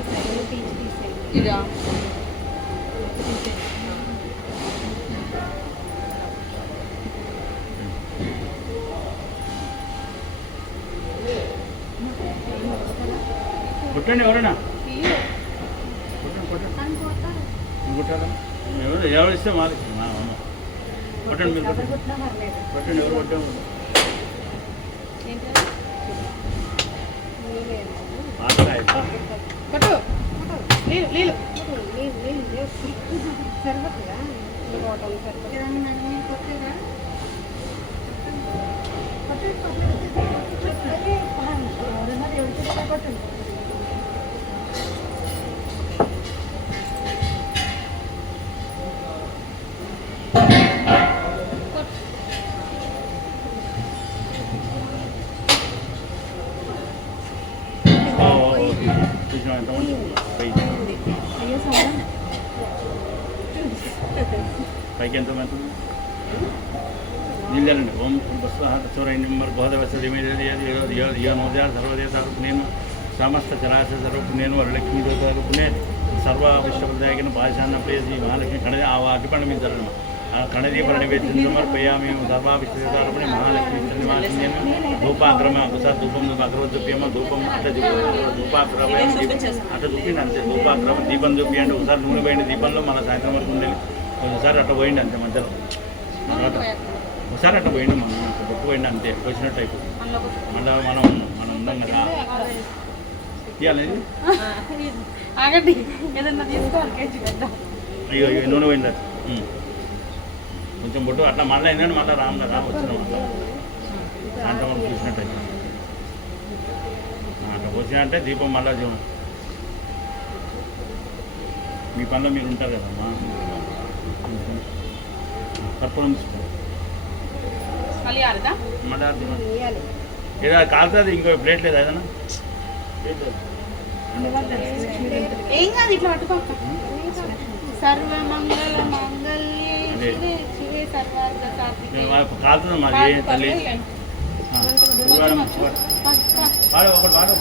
సైడ్లో పీచు తీసేయండి ఇదా కొట్టండి ఎవరైనా తీయు కొట్టండి కొట్టండి కొట్టారా ఎవరు ఇస్తే మాది మా అమ్మ కొట్టండి మీరు కొట్టండి కొట్టండి ఎవరు కొట్టాము ఏంటి ఆటగా పట్టు నీళ్ళు నీళ్ళు సరిపోతుందా బాటల్ సరిపోతుందా అయ్యో సమయం పైకి ఎంత మంది నీళ్ళండి ఓం సూర్యనిమ్మర్ బోధవసతి నోద్యాల సర్వదేశాలకు నేను సమస్త చరాచర సర్వపు నేను వరలక్ష్మీ దేవతలకు నేను సర్వ విశ్వప్రదాయకిన భాషాన్న ప్రేసి మహాలక్ష్మి కణది ఆ అడ్డుపండు మీద జరగడం కణదీప నివేదించిన సమర్పయామి సర్వ విశ్వప్రదాయని మహాలక్ష్మి చంద్రమాసిందేమ ధూపాగ్రమ ఒకసారి ధూపం అగ్రవద్దుప్యమ ధూపం అట్లా ధూపాగ్రమ అట్లా చూపిండి అంతే ధూపాగ్రమ దీపం చూపించండి ఒకసారి నూనె పోయింది దీపంలో మన సాయంత్రం వరకు ఉండేది ఒకసారి అట్లా పోయింది అంతే మధ్యలో ఒకసారి అట్లా పోయింది మనం బొట్టు పోయింది అంతే వచ్చినట్టు అయిపోయింది మళ్ళీ మనం ఉండం కదా ఇవ్వాలి ఆగండి ఏదన్నా తీసుకోవాలి కేజీ పెద్ద అయ్యో అయ్యో నూనె పోయింది కొంచెం బొట్టు అట్లా మళ్ళీ ఏంటంటే మళ్ళీ రామ్ వచ్చినాం అట్లా సాయంత్రం వరకు చూసినట్టు అయిపోయింది అట్లా వచ్చినంటే దీపం మళ్ళీ మీ పనిలో మీరు ఉంటారు కదమ్మా కర్పూరం తీసుకోండి మళ్ళీ ఆడదా మళ్ళీ ఏదో కాలుతుంది ఇంకో ప్లేట్ లేదు ఏదైనా ప్లేట్ లేదు ఏం కాదు ఇట్లా పట్టుకోక సర్వమంగళ మంగళ్యే శివే శివే సర్వార్థ సాధికే కాలుతుంది మాది తల్లి వాడు ఒకటి వాడు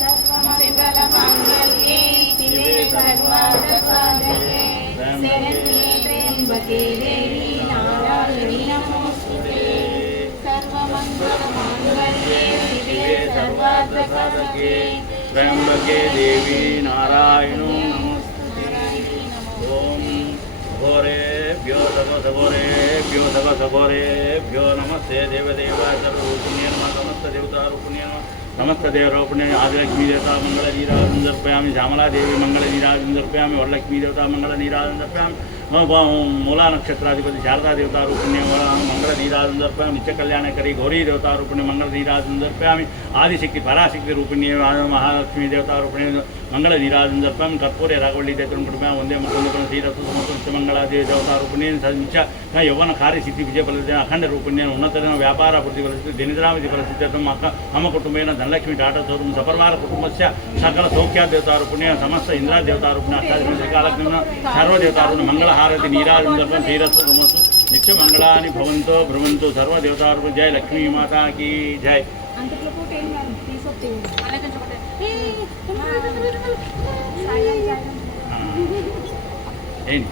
సర్వమంగళ మంగళ్యే శివే సర్వార్థ సాధికే శరణ్యే త్ర్యంబకే దేవి నారాయణి నమోస్తుతే సర్వమంగళ మంగళ్యే శివే సర్వార్థ సాధికే త్రయంబకే దేవి నారాయణో నమోస్తుతే ఓం ఘోరేభ్యో తపసఘోరేభ్యో సర్వేభ్యో సగోరేభ్యో నమస్తే దేవదేవ సర్వరూపిణ్యే నమః సమస్త దేవతారూపిణ్యే నమః సమస్త దేవరూపిణ్యే ఆదిలక్ష్మీ దేవతా మంగళ నీరాజనం సమర్పయామి శ్యామలాదేవి మంగళ నీరాజనం సమర్పయామి వరలక్ష్మీ దేవతా మంగళ నీరాజనం సమర్పయామి మూలా నక్షత్రాధిపతి శారదా దేవతారూపిణ్యే మంగళ నీరాజనం సమర్పయామి నిత్య కళ్యాణకరి గౌరీ దేవతారూపిణ్యే మంగళ నీరాజనం సమర్పయామి ఆదిశక్తి పరాశక్తి రూపిణ్యే మహాలక్ష్మీ దేవతారూపిణ్యే మంగళ నీరాజనం సమర్పయామి కర్పూరే రాఘవల్లి దేవతం కుటుంబం వందే ముకుందం శ్రీరస్తు సమస్త మంగళాదేవి దేవతారూపిణ్యే నిత్య యవ్వన కార్యసిద్ధి విజయ ఫలిత అఖండ రూపిణ్యే ఉన్నతమైన వ్యాపార అభివృద్ధి ఫలిత దినిద్రామితి ఫలిత మమ కుటుంబేన ధనలక్ష్మి టాటా చౌరం సపర్వార కుటుంబస్య సకల సౌఖ్యాదేవతారూపిణ్యే సమస్త ఇంద్రాదేవతారూపిణ్యే అష్టాధిపతి శ్రీకాలక్ష్మి సర్వదేవతారూపిణ్యే మంగళహారతి నీరాజనం సమర్పయామి శ్రీరస్తు సమస్తు నిత్య మంగళాని భవంతో భ్రవంతు సర్వదేవతారూపిణ్యే జయ లక్ష్మీ మాతాకి జయ. అంతట్లో పూట ఏం కాదు తీసుకొచ్చింది అలాగే కొంచెం ఏంటి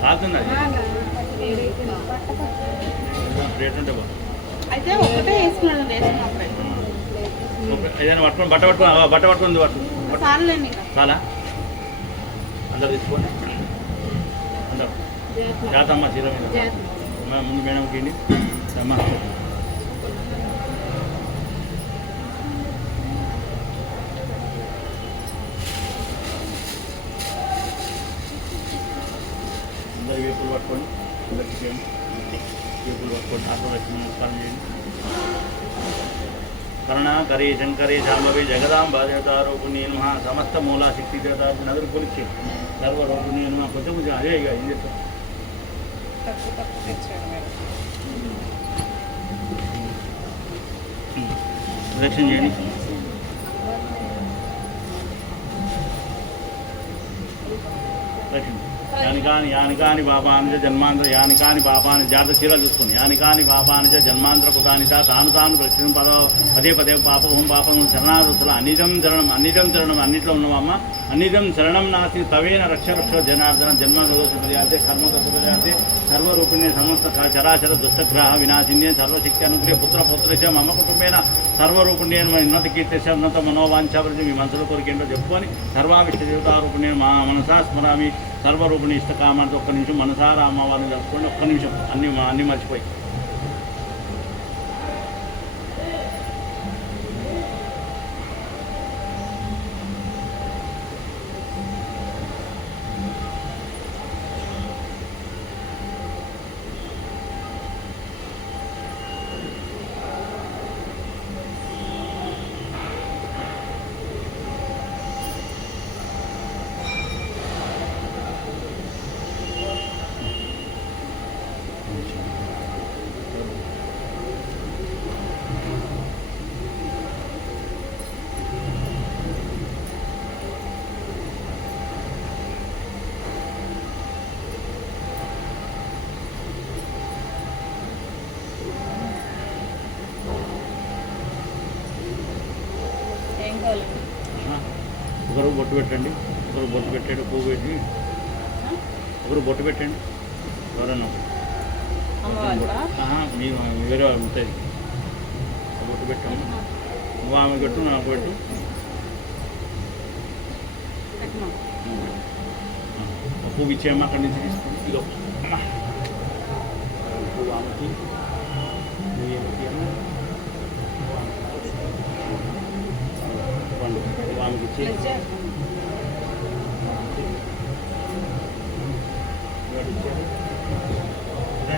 కాదుంది రేట్ అంటే అయితే ఒకటే వేసుకున్నాడు వేసుకున్నప్పుడే ఏదైనా పట్టుకొని బట్ట పట్టుకుంది చాలండి చాలా అందరు తీసుకోండి అందరు జాతమ్మ చీర మీద ముందు మేడంకి అమ్మ అందరు వేపులు పట్టుకోండి అందరికి చేయండి వేపులు పట్టుకోండి ఆత్మలక్ష్మి నమస్కారం చేయండి. కరుణాకరే శంకరే శాంభవి జగదాంబ దేవతారూపిణ్యే నమః సమస్త మూలా శక్తి దేవతారూపిణి అందరూ కొలిచి సర్వరూపిణ్యే నమః కొంచెం కొంచెం అదే ఇక ఏం చేస్తాం ప్రదక్షిణ చేయండి. ప్రదక్షిణ యానికాని పాపానిజ జన్మాంధ్ర యానికాని పాపాని జాత చీరలు చూసుకుని యానికాని పాపానిజ జన్మాంధ్ర కుతానిచ తాను ప్రశ్న పదే పదే పాపం పాపం శరణాదుల అన్నిజం చరణం అన్నిట్లో ఉన్నామమ్మ అన్నిజం శరణం నాస్తి తవేన రక్ష జనార్దన జన్మదోషపర్యాతే కర్మదోషపర్యాతే సర్వరూపిణ్యే సమస్త చరాచర దుష్టగ్రహ వినాశిన్యే సర్వశక్తి అనుగ్రహ పుత్రశ మమ కుటుంబేన సర్వరూపిణ్యే ఉన్నత కీర్తిశ ఉన్నత మనోవాంఛావృతి మీ మనసులో కోరికేంటో చెప్పుకొని సర్వావిష్ట దేవతారూపిణ్యే మా మనసా స్మరామి సర్వరూపిణి ఇష్టకామాన్ని ఒక్క నిమిషం మనసారా అమ్మవారిని కలుపుకోండి. ఒక్క నిమిషం అన్నీ మర్చిపోయి ఒకరు బొట్టు పెట్టండి, ఒకరు బొట్టు పెట్టండి, పువ్వు పెట్టి ఒకరు బొట్టు పెట్టండి. ఎవరన్నా మీరు వేరే వాళ్ళు ఉంటుంది బొట్టు పెట్టాము. నువ్వు ఆమె పెట్టు, నాకు పెట్టు. పువ్వు ఇచ్చేయమ్మా అక్కడి నుంచి తీసుకుని ఇదో అమ్మా పువ్వు ఆమెకి పండు పువ్వు ఆమెకి ఇచ్చి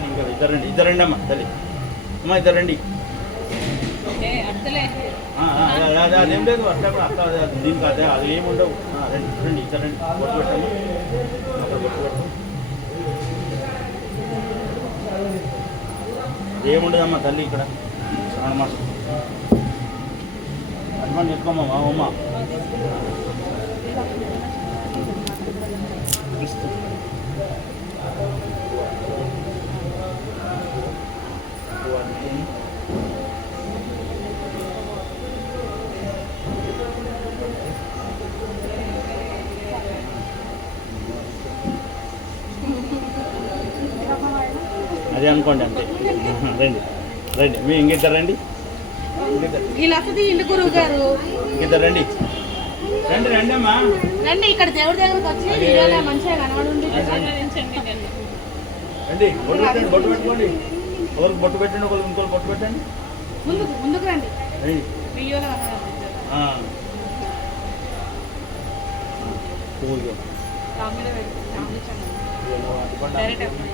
ఇంకా ఇద్దరండి అమ్మ తల్లి అమ్మ ఇద్దరండి. అదేం లేదు అట్లా అక్క దీనికి అదే అది ఏముండవు. రండి ఇద్దరండి బొట్టు పెట్టాము అక్కడ బొట్టు పెట్టాము. ఏముండదమ్మా తల్లి ఇక్కడ శ్రావణ మాసం హనుమాన్ చెప్పుకోమ్మా మా అమ్మ అదే అనుకోండి అంతే. రండి రండి మీ ఇంకిద్దరు రండి గురువు గారు ఇంకిద్దరు రండి రండి రండి అమ్మా రండి ఇక్కడ దేవుడి దగ్గరకు వచ్చి మంచిగా కనబడి రండి బొట్టు పెట్టండి, బొట్టు పెట్టుకోండి. ఒకరికి బొట్టు పెట్టండి, ఒకరికి ఇంకోటి బొట్టు పెట్టండి. ముందుకు రండి. రండి. వీడియోలో కనబడాలి. కూల్గా. Family channel direct apply.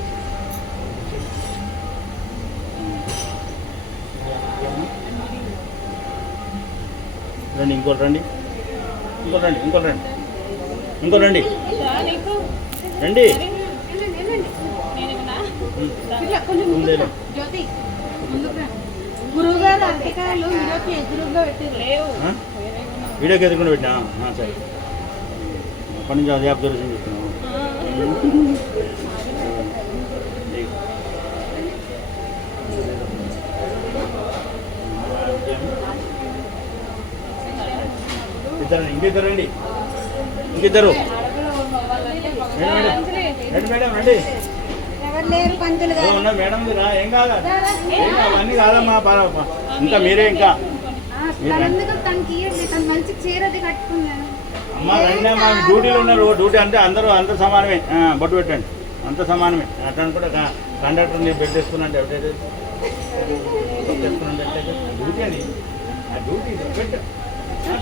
రండి ఇంకోటి రండి, ఇంకోటి రండి, ఇంకోటి రండి, ఇంకోటి రండి, రండి. కొంచెం జ్యోతి ముందుకు రా. గురువు గారు అరటికాయలు వీడియోకి ఎదురుగా పెట్టారు. లేవు వీడియోకి ఎదుర్కొని పెట్టినా సరే. అప్పటి నుంచి అదే అబ్జర్వేషన్ చేస్తున్నాం. ఇద్దరు ఇంకిద్దరు రండి, ఇంకిద్దరు రండి మేడం రండి. ఎవరు లేరు పంతులు గారు. ఉన్నా మేడం రా, ఏం కాదా, అవన్నీ కాదమ్మా, ఇంకా మీరే ఇంకా తనందుకు తనకి ఇవ్వండి, తను మంచి చీర అది కట్టుకున్నాను. అమ్మ రండి అమ్మా, డ్యూటీలు ఉన్నారు. డ్యూటీ అంటే అందరూ అంత సమానమే. బొట్టు పెట్టండి, అంత సమానమే. అట్లా కూడా కండక్టర్ నేను పెట్టేసుకున్నాను ఎవరైతే పెట్టేసుకున్నాను ఎట్లయితే డ్యూటీ అని ఆ డ్యూటీ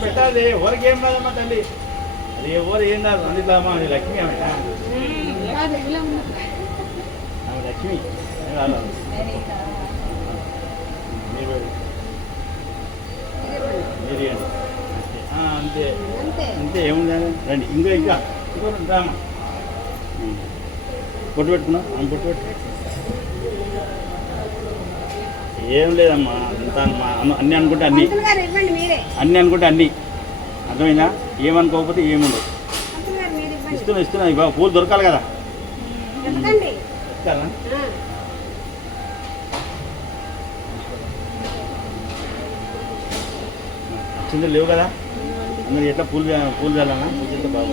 పెట్టాలి. ఎవరికి ఏం కాదమ్మా తల్లి, అది ఎవరు ఏం కాదు. అందులో అమ్మా లక్ష్మి ఆమె, ఆమె లక్ష్మి కాదు. మీరు మీరు అంతే అంతే, ఏముంది రండి. ఇంకా రామా, బొట్టు పెట్టుకున్నాం. ఆమె బొట్టు పెట్టు. ఏం లేదమ్మా, అంతా అన్నీ అనుకుంటే అన్నీ, పంతులు గారు ఇవ్వండి మీరే. అన్నీ అనుకుంటే అన్నీ. అర్థమైందా? ఏమనుకోకపోతే ఏముండదు. పంతులు గారు మీరు ఇవ్వండి. ఇస్తున్నా ఇవ్వ, పూలు దొరకాలి కదా. ఎందుకండి ఇస్తారా? చింతలు లేవు కదా, అందరు ఎట్లా పూలు చల్లాలా? పూలు చేస్తే బాగా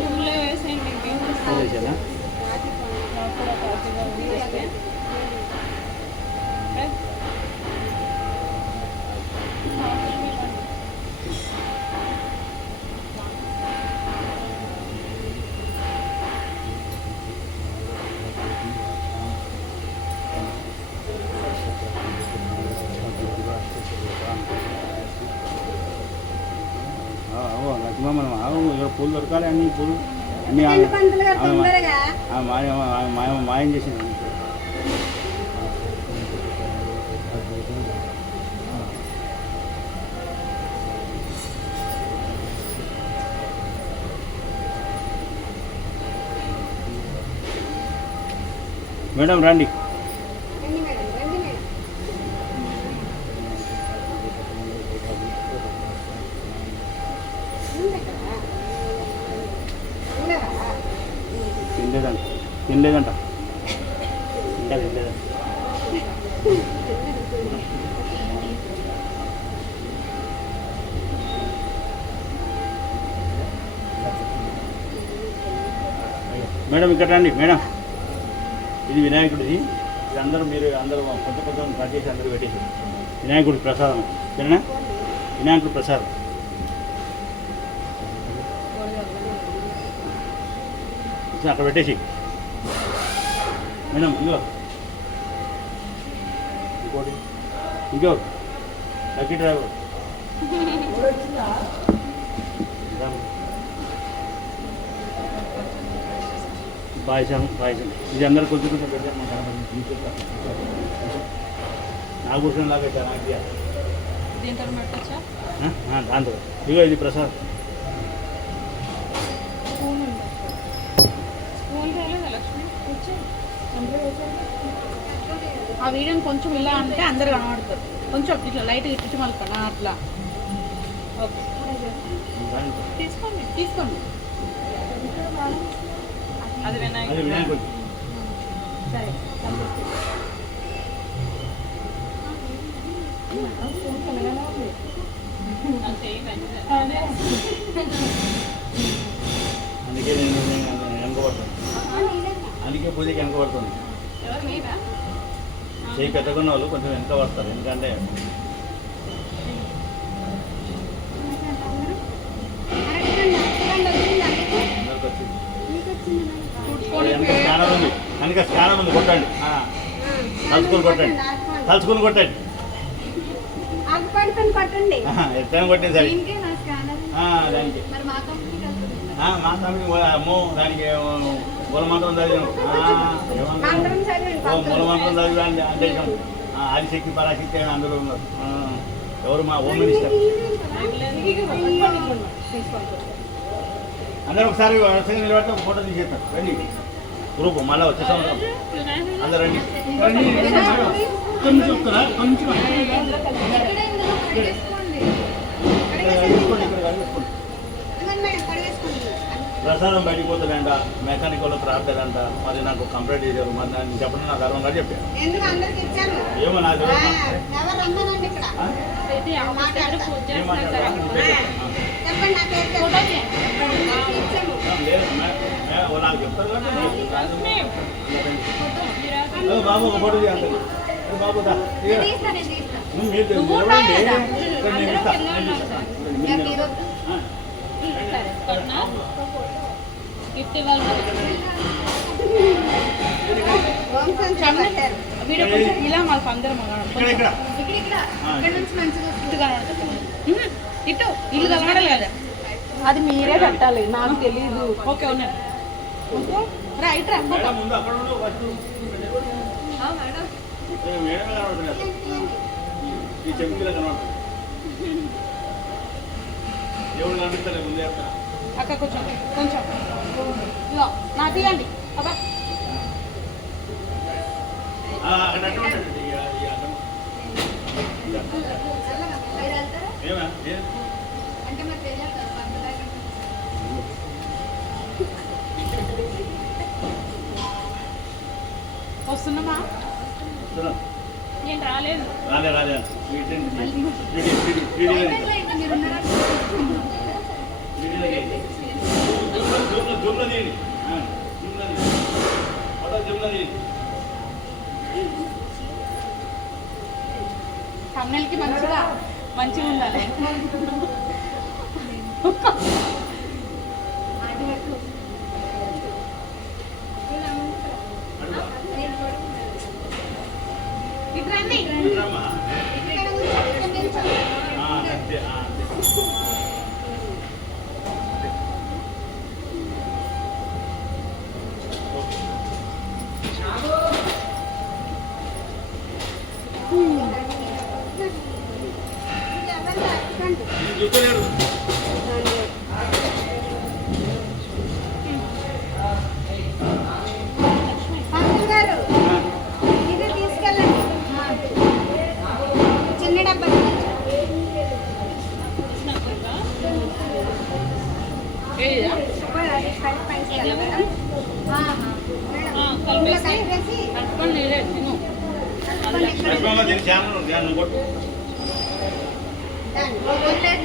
పూలు వేసేనా? లక్ష్మమ్మ మనం ఇక్కడ పూలు దొరకాలి. అన్ని పూలు అన్నీ పంతులు గారు తొందరగా. మాయం చేసింది. మేడం రండి. రండి మేడం, రండి మేడం. తినలేదంట, తినలేదంట, ఇంకా తినలేదంట. మేడం ఇక్కడ రండి మేడం. ఇది వినాయకుడిది. ఇది అందరూ మీరు అందరూ కొంచెం కట్ చేసి అందరూ పెట్టేసి వినాయకుడి ప్రసాదం సరేనా? వినాయకుడి ప్రసాదం అక్కడ పెట్టేసి మేడం. ఇంకోటి ఇంకోటి లక్కీ డ్రైవర్ పాయసం ఇది అందరు కొంచెం పెట్టారు. నాకు కూర్చొని లాగా పెట్టారు నాకు దాంతో. ఇగో ఇది ప్రసాద్. ఆ వీడియోని కొంచెం ఇలా అంటే అందరు కనబడతారు. కొంచెం ఇట్లా లైట్ ఇట్టి మళ్ళీ అట్లా. ఓకే తీసుకోండి. అది వినాయకుడు. సరే అందుకే నేను వెనకబడతాను. అందుకే పూజకి వెనకబడుతుంది. చేయి పెద్దకున్న వాళ్ళు కొంచెం వెనక పడతారు. ఎందుకంటే అందరికి వచ్చింది. చాలా ఉంది. మనకి స్కానర్ ఉంది, కొట్టండి. తలుచుకుని కొట్టండి, తలుచుకుని కొట్టండి. ఆకుపడుతుంది కొట్టండి. ఎట్లా కొట్టింది సరే దీనికి నా స్కానర్. దానికి మరి మా కంపెనీకి వెళ్తుంది. మా కంపెనీ అమ్మో దానికి మూలమంత్రం చదివాం. మంత్రం చదివండి. మూలమంత్రం చదివాండి అంటే ఆదిశక్తి పరాశక్తి అని అందరూ ఉన్నారు. ఎవరు మా హోమ్ మినిస్టర్. అందరూ ఒకసారి వరుసగా నిలబడితే ఒక ఫోటో తీసేస్తారు. రండి గ్రూప్ మళ్ళీ వచ్చే సంవత్సరం అందరు రండి. కొంచెం చెప్తారా కొంచెం ఇక్కడ ఇందులో కడిగేసుకోండి. కడిగేసుకోండి. ఇదిగోండి మేడం, కడిగేసుకోండి. ప్రసాదం బయటికి పోతుందంట, మెకానిక్ వాళ్ళు ప్రార్థనంట. మరి నాకు కంప్లైంట్ చేశారు. మరి నేను చెప్పడం నాకు అర్థం కాదు చెప్పాను. ఎందుకు అందరికి ఇచ్చాను. ఏమో నాకు ఎవరు రమ్మనండి ఇక్కడ. అయితే ఆఫీస్ దగ్గర పూజ చేస్తున్నారు సార్. చెప్పండి, నా పేరు చెప్పండి. ఇచ్చాము. నాకు చెప్తారు బాబు ఒక ఫోటో చేయాలి. బాబు దా. తీస్తా, నేను తీస్తా. మీరు నిలబడండి. ఇక్కడ నేను ఇస్తా. నాకు ఈరోజు సరే కొట్టినా గిఫ్ట్ ఇవ్వాలి. ఓం సంఖ్య పెట్టారు. వీడియో కొంచెం ఇలా మాకు అందరం ఇక్కడ ఇక్కడ ఇక్కడ నుంచి మంచిగా వస్తుంది. ఇటు ఇల్లు కలగడాలి కదా, అది మీరే పెట్టాలి, నాకు తెలియదు. ఓకే ఉన్నాయి. రైట్ రా మేడం ముందు అక్కడ ఉండు. ఫస్ట్ మేడం మేడమే కనబడుతున్నారు. ఈ చెంపిలో కనబడుతుంది. దేవుడు కనిపిస్తలే ముందే చెప్తా. అక్క కొంచెం కొంచెం ఇగో నాకు ఇవ్వండి. అబ్బా అక్కడ అట్లా ఉంటుంది. మీరు వెళ్తారా? ఏమా అంటే మరి తెలియాలి కదా పంటలాగా. వస్తున్నామా? నేను రాలేదు. రాలే రాలే మీరు ఉన్నారా? జూమ్లో తీయండి. ఫోటో జూమ్లో తీయండి. కన్నెలకి మంచిగా మంచిగా ఉండాలి. అది పెట్టు. ఇటు రండి. చూడమ్మా. ఇక్కడ కూర్చో. అంతే చూస్తలేరు. పంతులు గారు ఇది తీసుకెళ్ళండి. చిన్న డబ్బా ఏదా? అది కలిపి పంచాలి మేడం. కలిపేసి కలిపేసి కట్టుకొని నీళ్ళే తిను. లక్ష్మమ్మ దీని ఛానల్ ధ్యానం కొట్టు.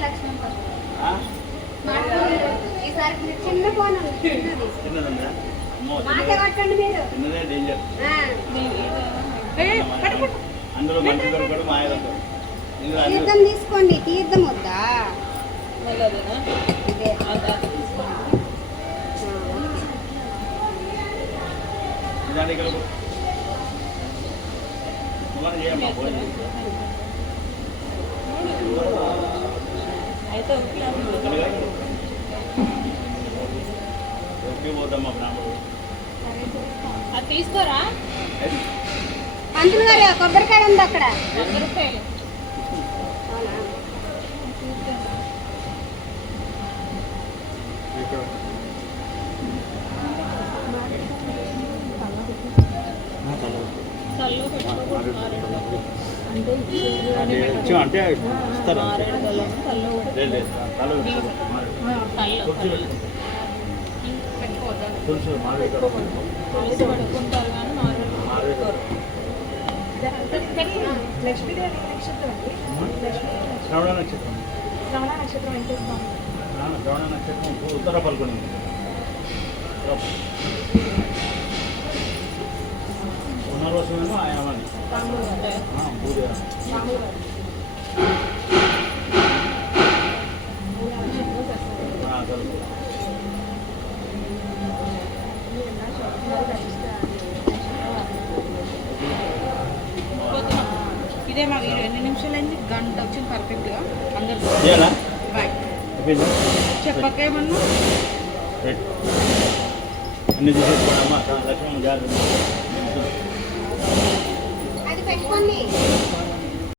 లక్ష్మణ్ ఈసారి చిన్న ఫోన్ ఉంది, చిన్నది. చిన్నదందా? అమ్మో మాట కట్టండి మీరు. చిన్నదే డేంజర్. అందులో మంచి దొరకడు మాయ దొరకడు. తీర్థం తీసుకోండి. తీర్థం వద్దా? అలాగేనా? ఇదే దానికి చేయమ్మా పోయి. అయితే ఓకే పోతామ్మా బ్రాహ్మణుడు. అది తీసుకోరా. పంతులు గారు కొబ్బరికాయ ఉంది అక్కడ. 100 రూపాయలు. అవునా? చల్లో పెట్టుకోకూడదు. అంటే ఇస్తారు. లేదు తల తులసి తులసి పడుకుంటారు కానీ మారేడు. శ్రవణ నక్షత్రం. శ్రవణ నక్షత్రం ఎంత ఇస్తాం? శ్రవణ నక్షత్రం ఉత్తర పలుకుని పునర్వసమేమో ఆయనమని భూదేవ ఇదే మా వీడియో ఎన్ని నిమిషాలు అయింది, గంట వచ్చింది పర్ఫెక్ట్గా. అందరు చేయాలా బాయ్. అయిపోయిందా చెప్పకేమన్నా రైట్ అన్ని తీసేసుకోండి అమ్మ లక్ష్మణ్ జాగ్రత్త అది పెట్టుకోండి.